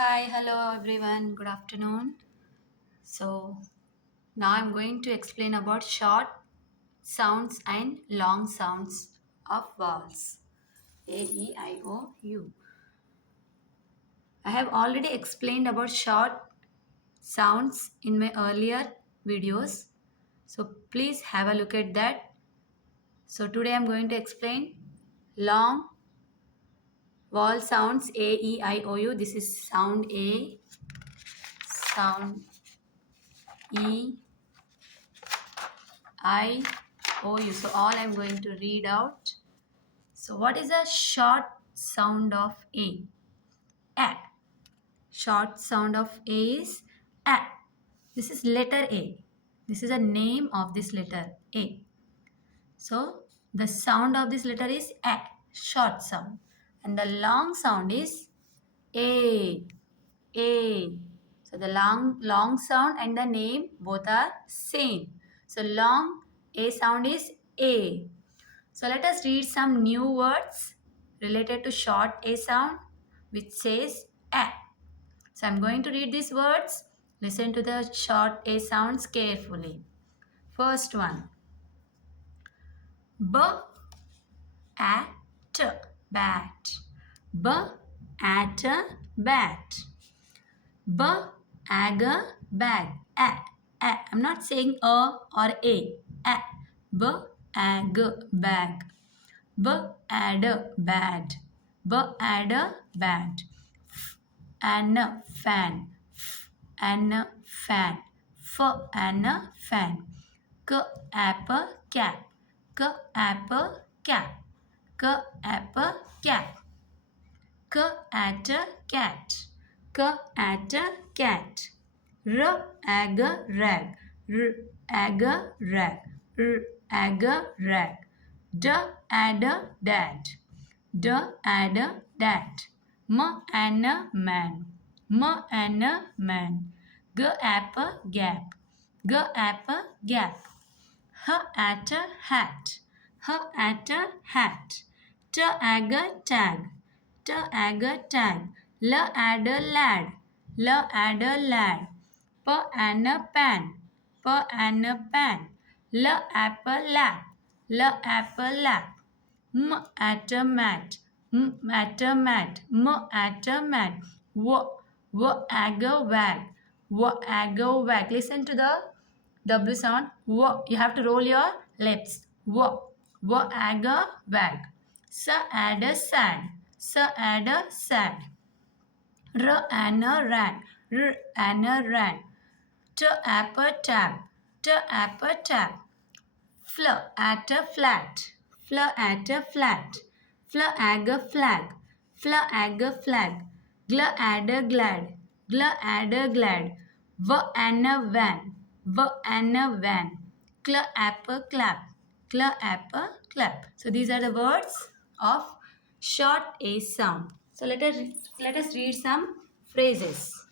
Hi, hello everyone, good afternoon. So, now I'm going to explain about short sounds and long sounds of vowels A, E, I, O, U. I have already explained about short sounds in my earlier videos, so please have a look at that. So, today I'm going to explain long vowel sounds A, E, I, O, U. This is sound A, sound E, I, O, U. So all I'm going to read out. So what is a short sound of A? A. Short sound of A is A. This is letter A. This is a name of this letter A. So the sound of this letter is A. Short sound. And the long sound is A. A. So the long sound and the name both are same. So long A sound is A. So let us read some new words related to short A sound which says A. So I'm going to read these words. Listen to the short A sounds carefully. First one. B at bat. B at bat. B ag bag. A. A. I'm not saying a or a. A. B ag bag. B add bad. B add bad. F and fan. F and fan. F and fan. K apple cap. K apple cap. K apple cap. K at cat. K at cat. R ag rag. R ag rag. R ag rag. D add dad. D add dad. M and man. M and man. G apple gap. G apple gap. H at hat. H at hat. T ag tag. T ag tag. L add lad. L add lad. P and pan. P and pan. L apple lap. L apple lap. M at mat. M at mat. M at mat. W ag wag. W ag wag. Listen to the W sound. W. You have to roll your lips. W. W ag wag. S add sad. S add sad. R and ran. R and ran. T apple tab. T apple tab. Fl at flat. Fl at flat. Fl ag flag. Fl ag flag. Gl add glad. Gl add glad. V and van. V and van. Cl apple clap. Cl apple clap. So these are the words of short A sound. So let us read some phrases.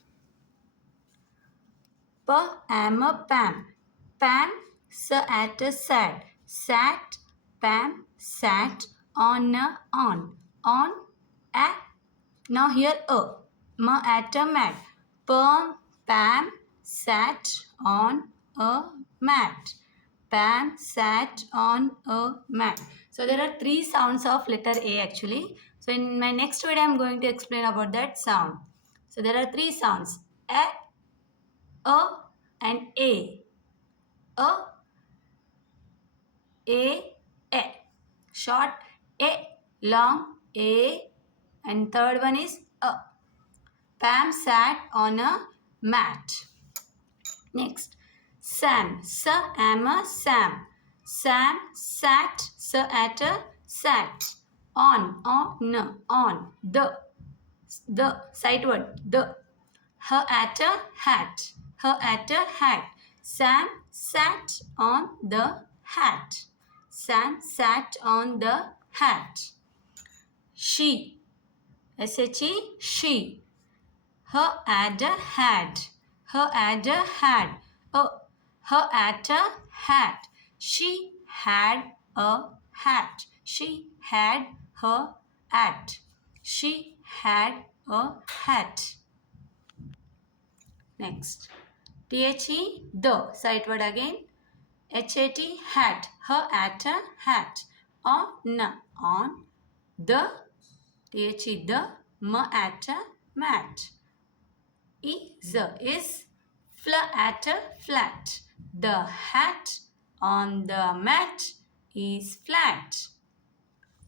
P am Pam. Pam at sat. Sat. Pam sat on on a. Now here a. M at a mat. Pam sat on a mat. Pam sat on a mat. So there are three sounds of letter A actually. So in my next video I am going to explain about that sound. So there are three sounds. A and A. A, A. Short A, long A, and third one is A. Pam sat on a mat. Next, Sam, am Sam. Sam sat, at a sat. On, the sight word, the. Her at a hat. Her at a hat. Sam sat on the hat. Sam sat on the hat. She. S-H-E. She. Her at a hat. Her at a hat. Oh, her at a hat. She had a hat. She had her hat. She had a hat. Next. The, the. Sight word again. Hat, hat. Her at a hat. On. The, the. At a mat. Is at a flat. The hat on the mat is flat.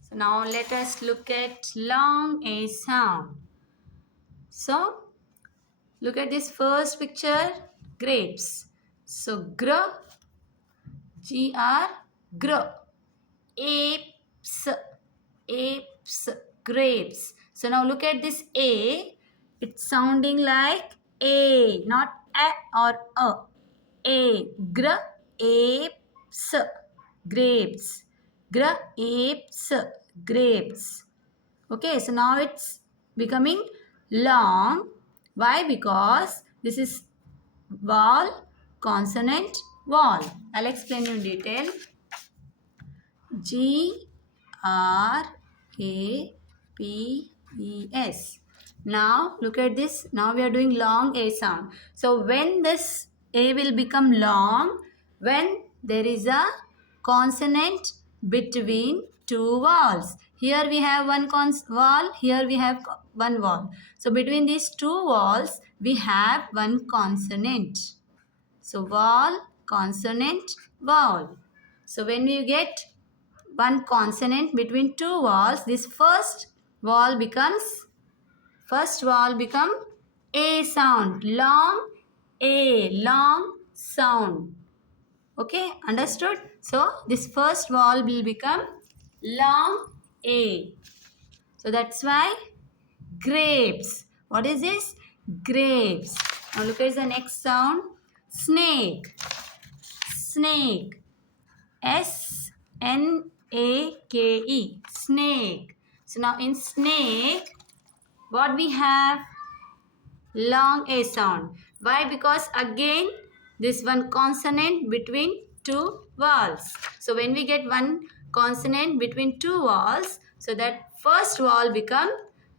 So now let us look at long A sound. So look at this first picture, grapes. So G-R, gr. Apes, apes, grapes. So now look at this A. It's sounding like A, not A or A. A, apes, grapes. Apes, grapes. Okay, so now it's becoming long. Why? Because this is vowel, consonant, vowel. I'll explain you in detail. Grapes. Now look at this. Now we are doing long A sound. So when this A will become long, when there is a consonant between two vowels. Here we have one vowel, here we have one vowel. So between these two vowels, we have one consonant. So vowel, consonant, vowel. So when you get one consonant between two vowels, this first vowel become A sound, long A, long sound. Okay, understood? So this first vowel will become long A. So that's why grapes. What is this? Grapes. Now look at the next sound. Snake. Snake. S-N-A-K-E. Snake. So now in snake, what we have? Long A sound. Why? Because again, this one consonant between two vowels. So when we get one consonant between two vowels, so that first vowel become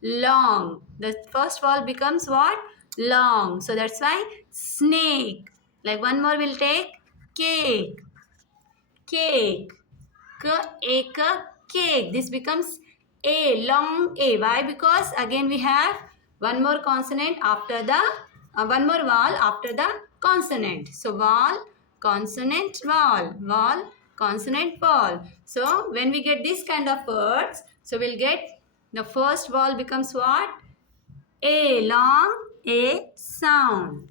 long. The first vowel becomes what? Long. So that's why snake. Like one more we'll take cake. Cake. Cake. This becomes A, long A. Why? Because again we have one more consonant after the, one more vowel after the consonant. So vowel, consonant, vowel. Vowel, consonant, vowel. So when we get this kind of words, so we'll get the first vowel becomes what? A, long A sound.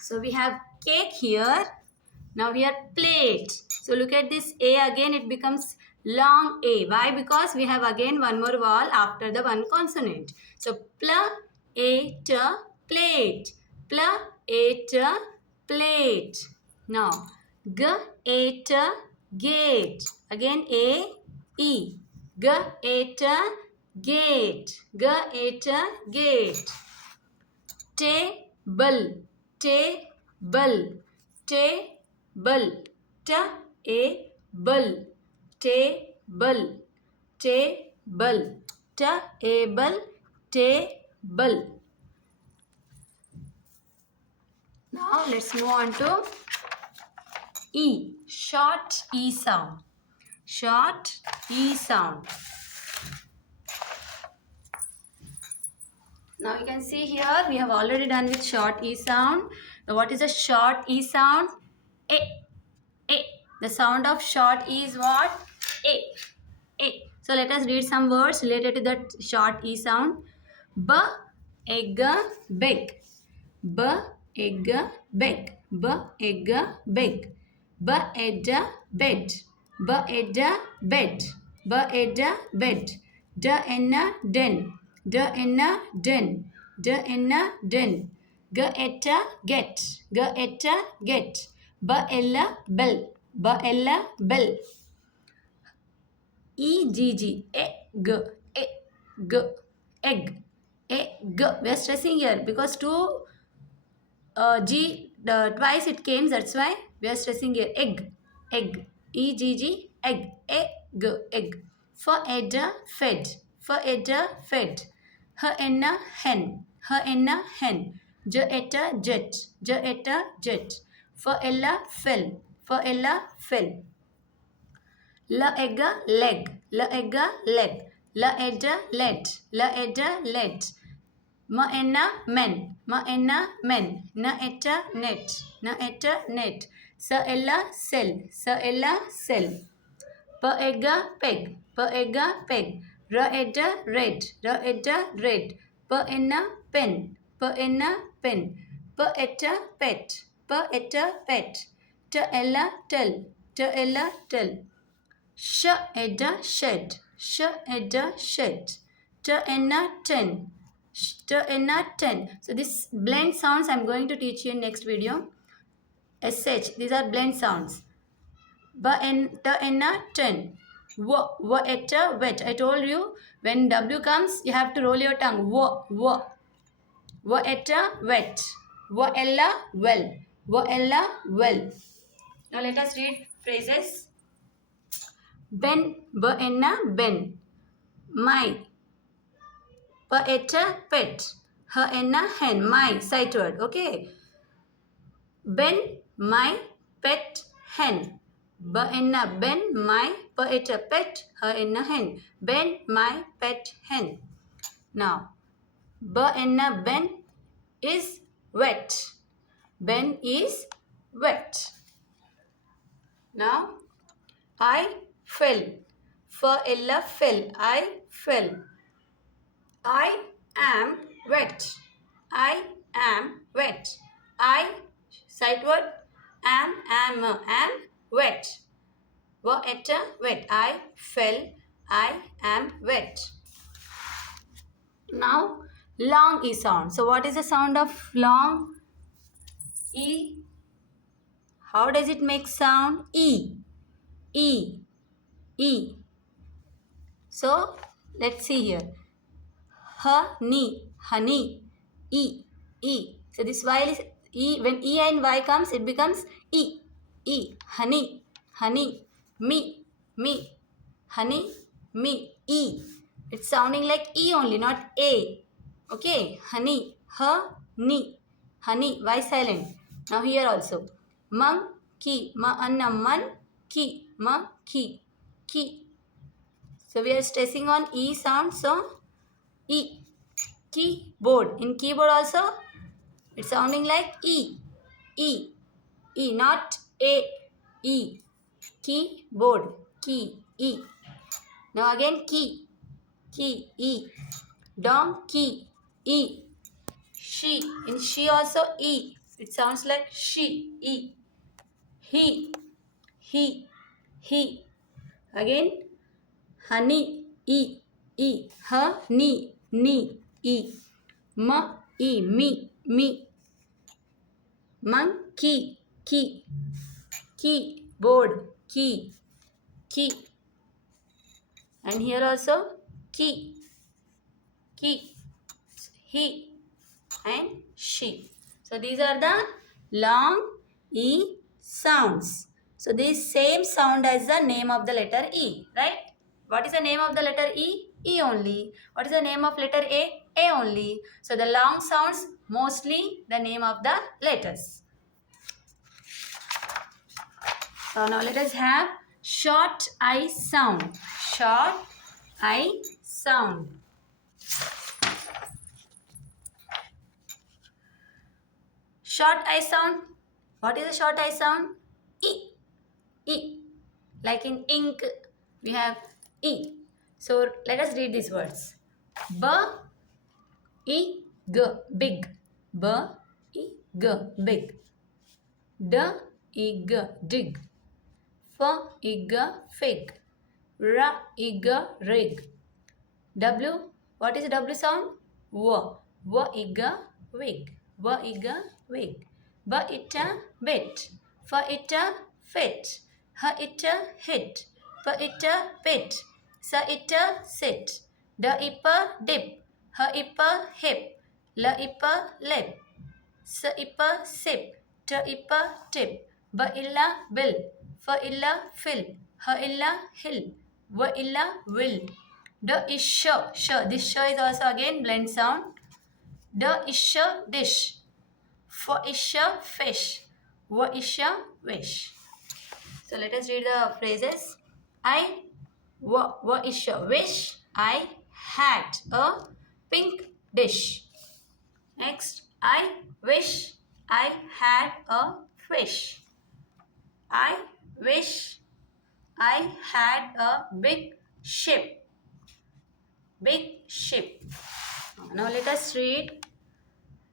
So we have cake here. Now we are plate. So look at this A again, it becomes long A. Why? Because we have again one more vowel after the one consonant. So plate, plate. Plate, plate. Now gate, gate. Again A, E. Gate, gate. Gate, gate. Table, table. Table, ta-a-ble, table, table, ta-able, table. Now let's move on to E, short E sound. Short E sound. Now you can see here we have already done with short E sound. Now what is a short E sound? A. A. The sound of short E is what? A. A. So let us read some words related to that short E sound. B, egg, beg. B, egg, beg. B, egg, beg. B, ed, bed. B, ed, bed. B, ed, bed. D, en, den. D, en, den. D, en, den. G, et, get. G, et, get. B, l, bell. B, l, bell. E-G-G, egg, egg, egg, egg. We are stressing here because two G twice it came. That's why we are stressing here. Egg, egg, E-G-G, egg, egg, egg. For edda, fed. For edda, fed. Her enna, hen. Her enna, hen. J etta jet, j etta jet. F ella fell, f ella fell. L egga leg, l egga leg. L edda led, l edda led. M enna men, m enna men. N etta net, n etta net. S ella cell, s ella cell. P egga peg, p egga peg. R edda red, r edda red. P enna pen, p enna pen. P etta pet, p etta pet. T ella tell, t ella tell. Sh edda shed, sh edda shed. T enna ten, t enna ten. So this blend sounds I'm going to teach you in next video. Sh, these are blend sounds. B n t enna ten. W etta wet. I told you when W comes you have to roll your tongue. W etta wet. W ella well. W ella well. Now let us read phrases. Ben, b enna ben. My, p etta pet. H enna hen. My, sight word. Okay. Ben, my pet hen. B enna ben, my, p etta pet. H enna hen. Ben, my pet hen. Now, b enna ben is wet. Ben is wet. Now, I fell. F ella fell. I fell. I am wet. I am wet. I, sight word, am wet. W etta wet. I fell. I am wet. Now, long E sound. So, what is the sound of long E? How does it make sound? E. E. E. So, let's see here. Honey, honey, E, E. So this vowel is E. When E and Y comes, it becomes E, E. Honey, honey, me, me, honey, me, E. It's sounding like E only, not A. Okay, honey, honey, honey. Why silent? Now here also, monkey, ma anna man, ki, monkey, ki. So we are stressing on E sound. So E. Keyboard. In keyboard also, it's sounding like E. E. E. Not A. E. Keyboard. Key. E. Now again key. Key. E. Donkey. E. She. In she also E. It sounds like she. E. He. He. He. Again honey. E. E. Honey. Ni. E. E. Me. Me. Monkey. Key. Keyboard. Key. Key. And here also key. Key. He and she. So these are the long E sounds. So this same sound as the name of the letter E, right? What is the name of the letter E? E only. What is the name of letter A? A only. So the long sounds mostly the name of the letters. So now let us have short I sound. Short I sound. Short I sound. What is a short I sound? E. E. Like in ink, we have E. So let us read these words. B, E, G, big. B, E, G, big. D, E, G, dig. F, E, G, fig. R, E, G, rig. W, what is the W sound? W. W, E, G, wig. W, E, G, wig. B, it, bit. F, it, fit. H, it, hit. P, it, pit. S, it, sit. D, ip, dip. H, ip, hip. L, ip, lip. S, ip, sip. T, ip, tip. B, illa, bill. F, illa, fill. H, illa, hill. W, illa, will. D, ish, sh. This sh is also again blend sound. D, ish, dish. F is a fish. W is a wish. So let us read the phrases. I is a wish. I had a pink dish. Next, I wish I had a fish. I wish I had a big ship. Big ship. Now let us read.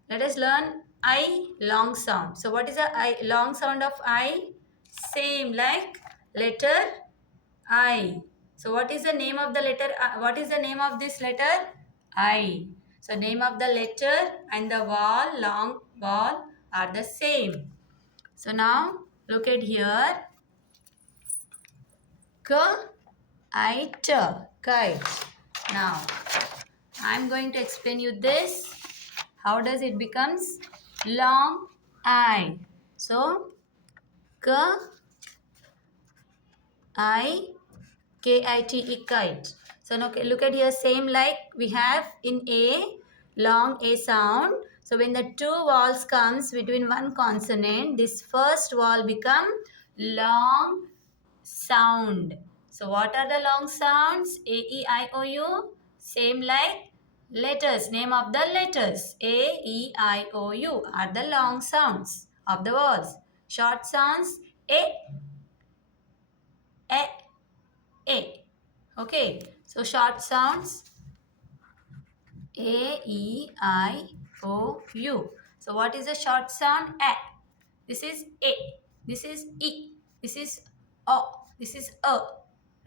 Let us learn I long sound. So what is the I long sound of I? Same like letter I. So what is the name of the letter? What is the name of this letter? I. So name of the letter and the vowel, long vowel are the same. So now look at here. Kite. Now I'm going to explain you this. How does it becomes long I? So k I kite, kite. So now look at here, same like we have in A, long A sound. So when the two vowels comes between one consonant, this first vowel become long sound. So what are the long sounds? A, E, I, O, U. Same like letters, name of the letters. A, E, I, O, U are the long sounds of the words. Short sounds A, E, A. Okay, so short sounds A, E, I, O, U. So what is the short sound? A. This is A. This is E. This is O. This is A.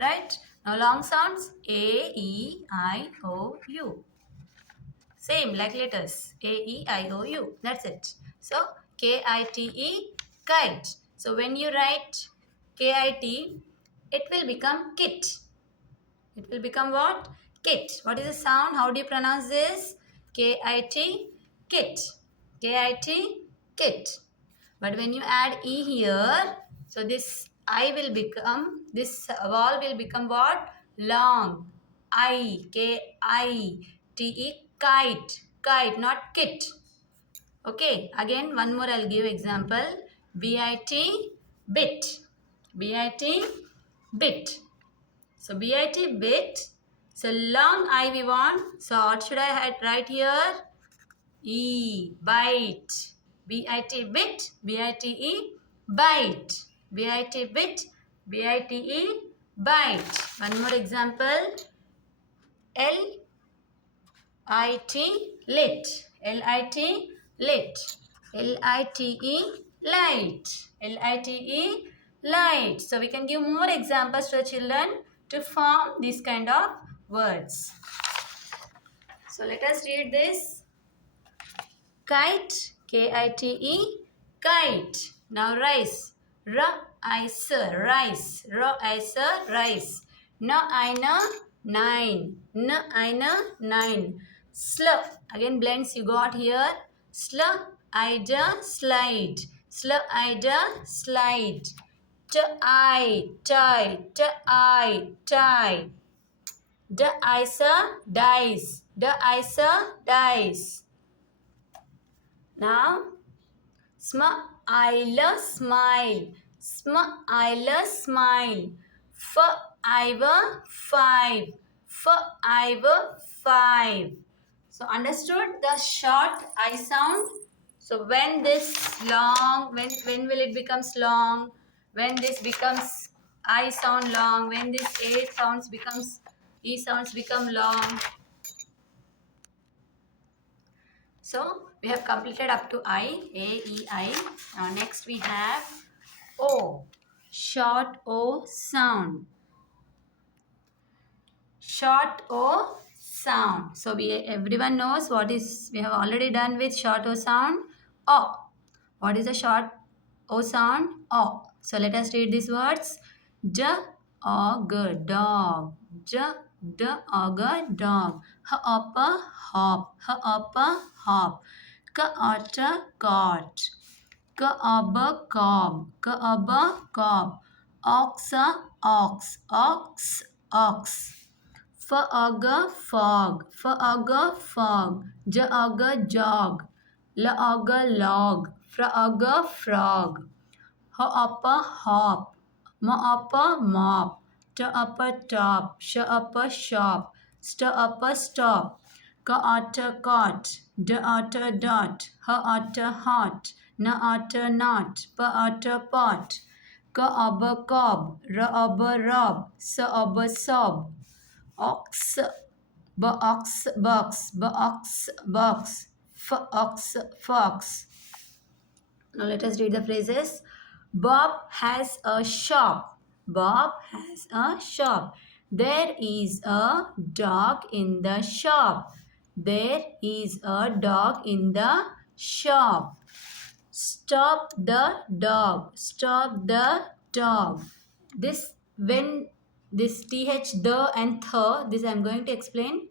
Right? Now long sounds A, E, I, O, U. Same like letters. A, E, I, O, U. That's it. So K-I-T-E, kite. So when you write K-I-T, it will become kit. It will become what? Kit. What is the sound? How do you pronounce this? K-I-T, kit. K-I-T, kit. But when you add E here, so this I will become, this vowel will become what? Long. I, K-I-T-E, kite. Kite, not kit. Okay, again one more I'll give example. B-I-T, bit. B-I-T, bit. So BIT bit. So long I we want. So what should I write here? E, bite. B-I-T bit. B-I-T-E, bite. B-I-T bit. B-I-T-E, bite. One more example. L-I-T, lit. L-I-T, lit. L-I-T-E, light. L-I-T-E, light. So we can give more examples to the children to form these kind of words. So let us read this. Kite, K-I-T-E, kite. Now rice. R-I-S, rice. R-I-S, rice. N-I-N, nine. N-I-N, nine. Sl, again blends you got here. Sl-I-D, slide. Sl-I-D, slide. T-I, tie. T-I, tie. D-I-S, dice. D-I-S, dice. Now, smile, smile. Smile, smile. Five, five. Five. So, understood the short I sound? So, when this long, when will it becomes long? When this becomes I sound long? When this A sounds becomes E sounds become long? So we have completed up to I, A, E, I. Now next we have O, short O sound. Short O sound. So everyone knows what is, we have already done with short O sound. O. What is the short O sound? O. So let us read these words. D, O, G, dog. J, D, O, G, dog. H, O, P, hop. H, O, P, hop. K, O, T, cot. K, O, B, cob. K, O, B, cob. Ox, ox. Ox, ox. F, O, G, fog. F, O, G, fog. J, O, G, jog. Log, log. Frog, frog. Hopper, hop. Mopper, mop. Upper, top. Upper, shop. Upper, stop. Otter, caught. Otter, dot. Otter, hot. Otter, not. Otter, pot. Obber, cob. Robber, rob. Obber, sob. Ox, ox, box. Ox, box. Ox, fox. Now let us read the phrases. Bob has a shop. Bob has a shop. There is a dog in the shop. There is a dog in the shop. Stop the dog. Stop the dog. This when this th, the and th, this I am going to explain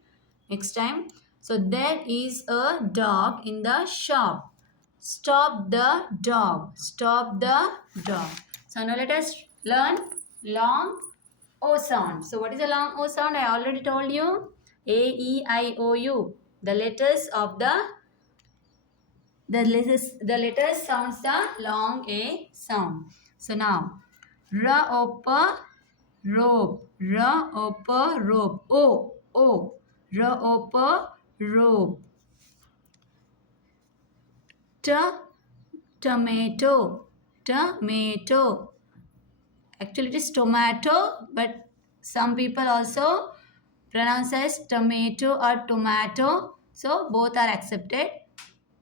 next time. So there is a dog in the shop. Stop the dog. Stop the dog. So now let us learn long O sound. So what is a long O sound? I already told you. A, E, I, O, U. The letters of the letters sounds the long A sound. So now R, upper, rope. R, upper, rope. O, O. R, upper, rope. T, tomato. Tomato. Actually it is tomato, but some people also pronounce as tomato or tomato. So both are accepted.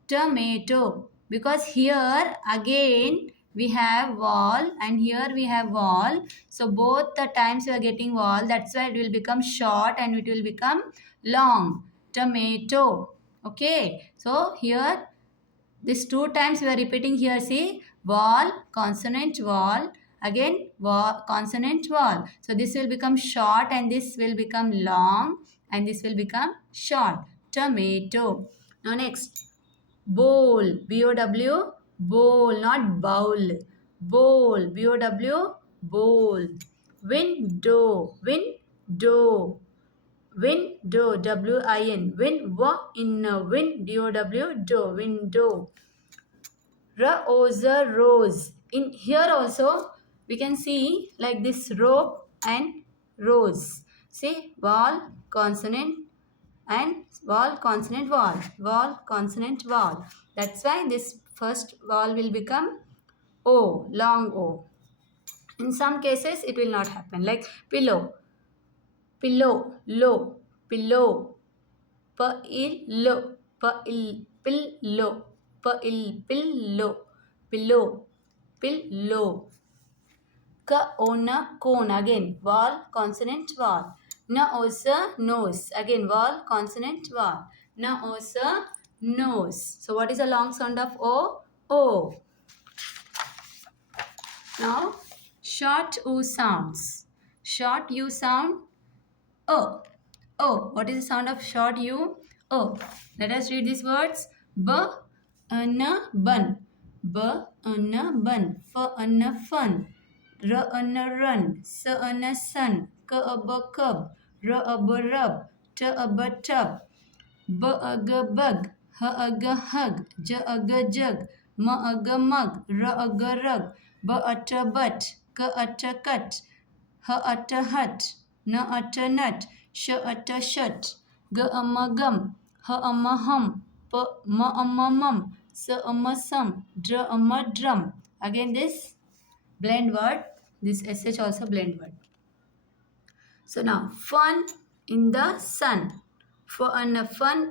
Tomato, because here again we have vowel and here we have vowel, so both the times we are getting vowel, that's why it will become short and it will become long. Tomato. Okay, so here this two times we are repeating here. See, vowel, consonant, vowel, again vowel, consonant, vowel. So this will become short and this will become long and this will become short. Tomato. Now next, bowl. B-O-W. Bowl, not bowl. Bowl. B-O-W. Bowl. Window. Window. Window. W-I-N. Win. In. Win. D-O-W. Do. Window. Rose. Rose. In here also we can see like this rope and rose. See, vowel, consonant, and vowel, consonant, vowel. Vowel, consonant, vowel. That's why this first vowel will become O, long O. In some cases it will not happen, like pillow. Pillow, low. Pillow. Pillow. Pillow. Pillow. Pillow. Pillow. Ona, cone. Again, vowel, consonant, vowel. Na, osa, nose. Again, vowel, consonant, vowel. Na, osa, nose. So, what is the long sound of O? O. Now, short U sounds. Short U sound, O. O. What is the sound of short U? O. Let us read these words. B, N, bun. B, N, bun. F, N, fun. R, N, run. S, N, sun. K, B, cub. R, B, rub. T, B, tub. B, G, bug. H, G, hug. J, G, jug. M, G, mug. R, G, rug. B, T, butt. K, T, cut. H, T, hut. N, T, nut. Sh, T, shut. G, gum. H, hum. P, mum. S, sum. Dr, drum. Again this blend word. This sh also blend word. So now fun in the sun. Fun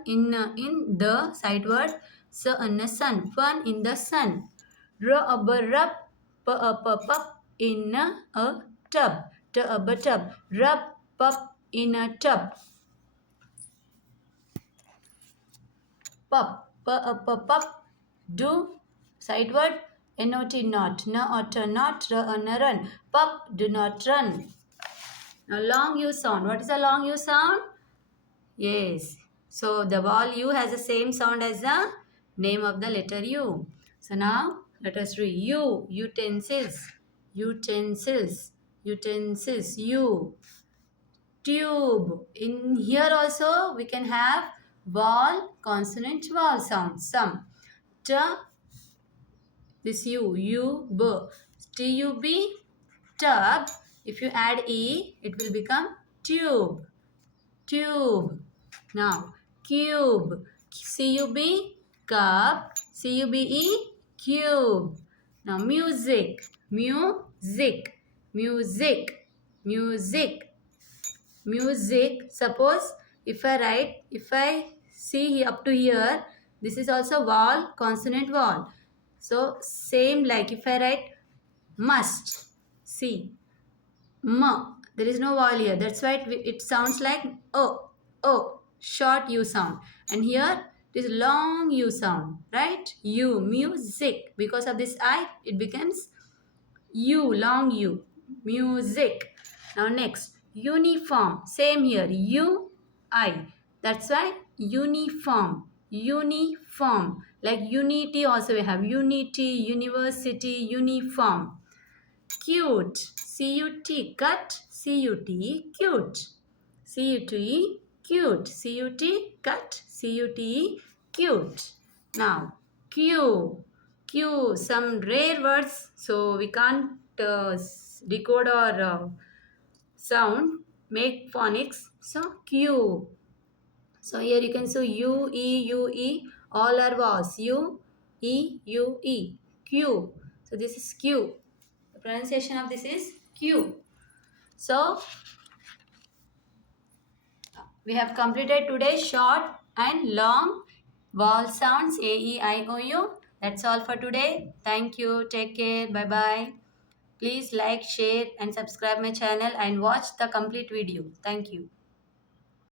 in the side word. Sun. Fun in the sun. Rub. Pup in a tub. Tub. Rub pup in a tub. Pup. Pup. Do side word. Not. Not. Not. Run. Pup, do not run. Now long U sound. What is a long U sound? Yes. So the vowel U has the same sound as the name of the letter U. So now let us read U. Utensils. Utensils. Utensils. U. Tube. In here also we can have vowel, consonant, vowel sounds. Some. T, this U, B, TUB, tub. If you add E, it will become tube, tube. Now, cube, CUB, cub, CUBE, cube. Now, music, music, music, music, music. Suppose if I see up to here, this is also vowel, consonant, vowel. So, same like if I write must, see, M. There is no vowel here. That's why it sounds like O. O. Short U sound. And here it is long U sound. Right? U. Music. Because of this I, it becomes U. Long U. Music. Now next. Uniform. Same here. U. I. That's why uniform. Uniform. Like unity also we have. Unity, university, uniform. Cute, C-U-T, cut, C-U-T, cute, C-U-T, cute, C-U-T, cut, C-U-T, cute. Now, Q, some rare words, so we can't decode or sound, make phonics, so Q. So here you can see U, E, all are vowels, U, E, Q. So this is Q. The pronunciation of this is Q. So we have completed today's short and long vowel sounds A, E, I, O, U. That's all for today. Thank you. Take care. Bye bye. Please like, share and subscribe my channel and watch the complete video. Thank you.